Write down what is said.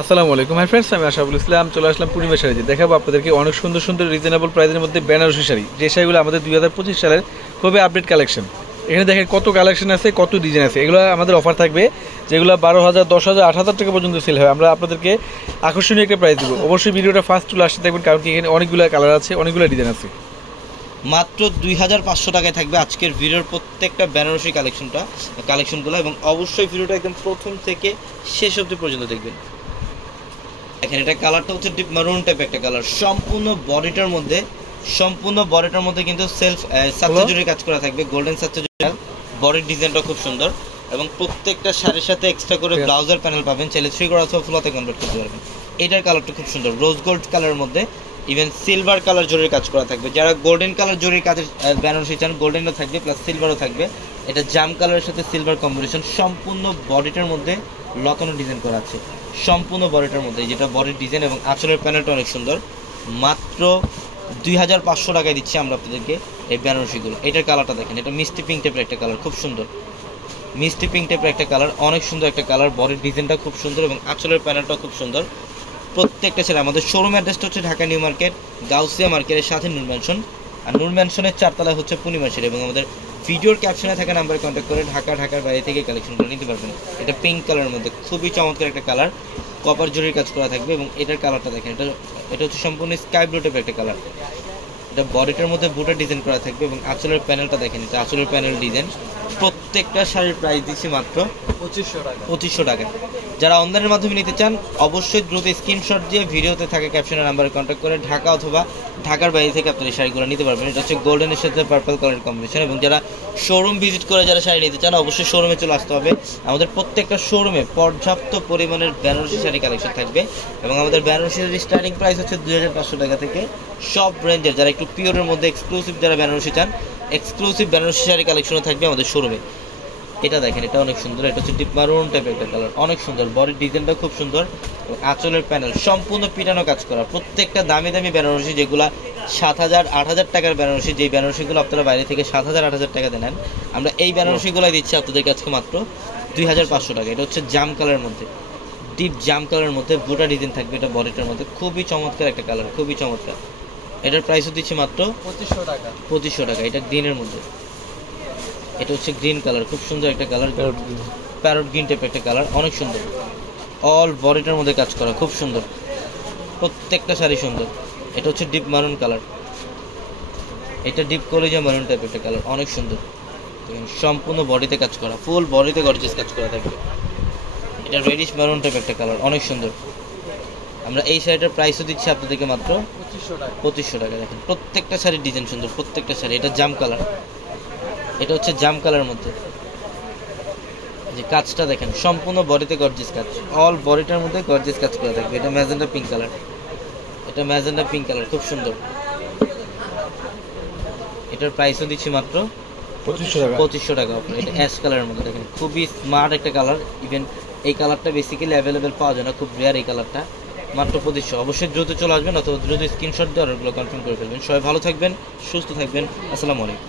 আসসালামু আলাইকুম hi friends, আমি আশাফুল ইসলাম চলে আসলাম পূর্ণিমা শাড়িতে। দেখাবো আপনাদেরকে অনেক সুন্দর সুন্দর রিজনেবল প্রাইসের মধ্যে বেনারসি শাড়ি, যে শাড়িগুলো আমাদের 2025 সালের খুবই আপডেট কালেকশন। এখানে দেখেন কত কালেকশন আছে, কত ডিজাইন আছে। এগুলো আমাদের অফার থাকবে, যেগুলো 12,000, 10,000, 8,000 টাকা পর্যন্ত সেল হয়। আমরা আপনাদেরকে আকর্ষণীয় একটা প্রাইস দেবো। অবশ্যই ভিডিওটা ফার্স্ট চলে আসতে থাকবেন, কারণ কি এখানে অনেকগুলো কালার আছে, অনেকগুলো ডিজাইন আছে। মাত্র 2500 টাকায় থাকবে আজকের ভিডিওর প্রত্যেকটা বেনারসি কালেকশনগুলো, এবং অবশ্যই ভিডিওটা একদম প্রথম থেকে শেষ অবধি পর্যন্ত দেখবেন। এখানে এটা কালারটা হচ্ছে ডিপ মারুন টাইপ একটা কালার। সম্পূর্ণ বডিটার মধ্যে কিন্তু সেলফ সাতজুরি কাজ করা থাকবে, গোল্ডেন সাতজুরি। বডির ডিজাইনটা খুব সুন্দর, এবং প্রত্যেকটা শাড়ির সাথে এক্সট্রা করে ব্লাউজার প্যানেল পাবেন, চাইলে 3 করা অথবা ফুলাতে কনভার্ট করতে পারবেন। এটার কালারটা খুব সুন্দর, রোজ গোল্ড কালারের মধ্যে ইভেন সিলভার কালার জরির কাজ করা থাকবে। যারা গোল্ডেন কালার জরির কাজের বেনারসি চান, গোল্ডেনও থাকবে প্লাস সিলভারও থাকবে। এটা জাম কালারের সাথে সিলভার কম্বিনেশন। সম্পূর্ণ বডিটার মধ্যে লতানো ডিজাইন করা আছে, সম্পূর্ণ বডিটার মধ্যে, যেটা বডির ডিজাইন এবং আঁচলের প্যানেলটা অনেক সুন্দর। মাত্র 2500 টাকায় দিচ্ছি আমরা আপনাদেরকে এই বেনারসিগুলো। এটার কালারটা দেখেন, এটা মিষ্টি পিঙ্ক টাইপের একটা কালার, খুব সুন্দর মিষ্টি পিঙ্ক টাইপের একটা কালার, অনেক সুন্দর একটা কালার। বডির ডিজাইনটা খুব সুন্দর এবং আঁচলের প্যানেলটা খুব সুন্দর। প্রত্যেকটা ছেলে আমাদের শোরুম অ্যাড্রেসটা হচ্ছে ঢাকা নিউ মার্কেট, গাউসিয়া মার্কেটের সাথে নূর ম্যানশন, আর নূর ম্যানশনের 4 তলায় হচ্ছে পূর্ণিমা শাড়ি। এবং আমাদের ভিডিওর ক্যাপশনে থাকা নাম্বারে কন্ট্যাক্ট করে ঢাকার বাইরে থেকে কালেকশনগুলো নিতে পারবেন। এটা পিঙ্ক কালারের মধ্যে খুবই চমৎকার একটা কালার, কপার জরির কাজ করা থাকবে। এবং এটার কালারটা দেখেন, এটা হচ্ছে সম্পূর্ণ স্কাই ব্লু টাইপের একটা কালার। এটা বডিটার মধ্যে বুটার ডিজাইন করা থাকবে, এবং আঁচলের প্যানেলটা দেখেন, এটা আঁচলের প্যানেল ডিজাইন। প্রত্যেকটা শাড়ির প্রাইস দিচ্ছি মাত্র 2500 টাকা। যারা অনলাইনের মাধ্যমে নিতে চান, অবশ্যই দ্রুত স্ক্রিনশট দিয়ে ভিডিওতে থাকা ক্যাপশনের নাম্বারে কন্ট্যাক্ট করে ঢাকা অথবা ঢাকার বাইরে থেকে আপনার এই শাড়িগুলো নিতে পারবেন। এটা হচ্ছে গোল্ডেনের সাথে পার্পল কালারের কম্বিনেশন। এবং যারা শোরুম ভিজিট করে যারা শাড়ি নিতে চান, অবশ্যই শোরুমে চলে আসতে হবে। আমাদের প্রত্যেকটা শোরুমে পর্যাপ্ত পরিমাণের বেনারসি শাড়ি কালেকশন থাকবে, এবং আমাদের বেনারসি শাড়ির স্টার্টিং প্রাইস হচ্ছে 2500 টাকা থেকে। সব রেঞ্জের, যারা একটু পিওরের মধ্যে এক্সক্লুসিভ যারা বেনারসি চান, এক্সক্লুসিভ বেনারসি শাড়ি কালেকশনও থাকবে আমাদের শোরুমে। এটা দেখেন, এটা অনেক সুন্দর, এটা হচ্ছে ডিপ মারুন টাইপের একটা কালার, অনেক সুন্দর। বডির ডিজাইনটা খুব সুন্দর, এবং আঁচলের প্যানেল সম্পূর্ণ পিটানো কাজ করা। প্রত্যেকটা দামি বেনারসি, যেগুলা 7,000, 8,000 টাকার বেনারসি, যেই বেনারসিগুলো আপনারা বাইরে থেকে 7,000, 8,000 টাকা দেন, আমরা এই বেনারসিগুলাই দিচ্ছি আপনাদেরকে আজকে মাত্র 2500 টাকা। এটা হচ্ছে জাম কালারের মধ্যে, ডিপ জাম কালারের মধ্যে বুটা ডিজাইন থাকবে। এটা বডিটার মধ্যে খুবই চমৎকার একটা কালার, খুবই চমৎকার। এটার প্রাইসও দিচ্ছি মাত্র 2500 টাকা। এটা গ্রিনের মধ্যে, এটা হচ্ছে গ্রিন কালার, খুব সুন্দর একটা কালার, প্যারট গ্রিন টাইপের একটা কালার, অনেক সুন্দর। অল বডিটার মধ্যে কাজ করা, খুব সুন্দর, প্রত্যেকটা শাড়ি সুন্দর। এটা হচ্ছে ডিপ মারুন কালার, এটা ডিপ কলিজা মারুন টাইপের একটা কালার, অনেক সুন্দর। সম্পূর্ণ বডিতে কাজ করা, ফুল বডিতে গর্জিয়াস কাজ করা থাকবে। এটা রেডিশ মারুন টাইপের একটা কালার, অনেক সুন্দর। আমরা এই শাড়িটার প্রাইসও দিচ্ছি আপনাদেরকে মাত্র 2500 টাকা। দেখেন প্রত্যেকটা শাড়ির ডিজাইন সুন্দর, প্রত্যেকটা শাড়ি। এটা জাম কালার, এটা হচ্ছে জাম কালারের মধ্যে, যে কাজটা দেখেন, সম্পূর্ণ বডিতে গর্জিয়াস কাজ, অল বডিটার মধ্যে গর্জিয়াস কাজ করা থাকবে। এটা ম্যাজেন্ডা পিঙ্ক কালার, এটা ম্যাজেন্ডা পিঙ্ক কালার, খুব সুন্দর। এটার প্রাইসও দিচ্ছি মাত্র 2500 টাকা। এটা অ্যাশ কালারের মধ্যে দেখেন, খুবই স্মার্ট একটা কালার। ইভেন এই কালারটা বেসিক্যালি অ্যাভেলেবেল পাওয়া যায় না, খুব রেয়ার এই কালারটা। মাত্র 2500। অবশ্যই দ্রুত চলে আসবেন, অথবা দ্রুত স্ক্রিনশট দিয়ে অর্ডারগুলো কনফার্ম করে ফেলবেন। সবাই ভালো থাকবেন, সুস্থ থাকবেন। আসসালামু আলাইকুম।